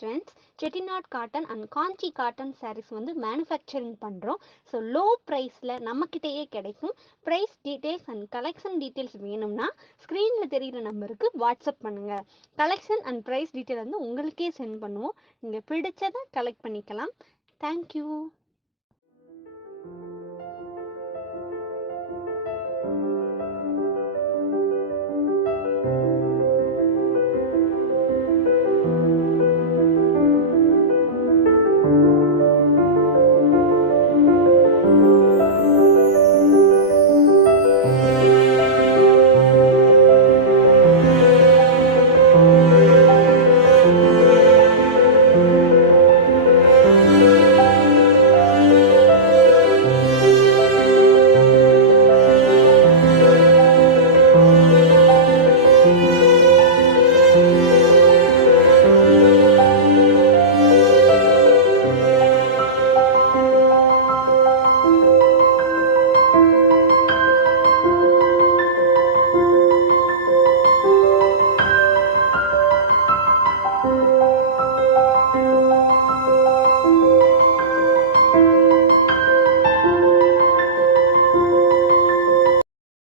Trendz, Chettinad Cotten and kanchi cotton sarees வந்து manufacturing பண்றோம். So low ப்ரைஸில் நம்மக்கிட்டேயே கிடைக்கும். Price details and collection details வேணும்னா ஸ்க்ரீனில் தெரிகிற நம்பருக்கு வாட்ஸ்அப் பண்ணுங்கள். கலெக்ஷன் அண்ட் ப்ரைஸ் டீட்டெயில் வந்து உங்களுக்கே சென்ட் பண்ணுவோம். நீங்கள் பிடிச்சதை கலெக்ட் பண்ணிக்கலாம். தேங்க்யூ.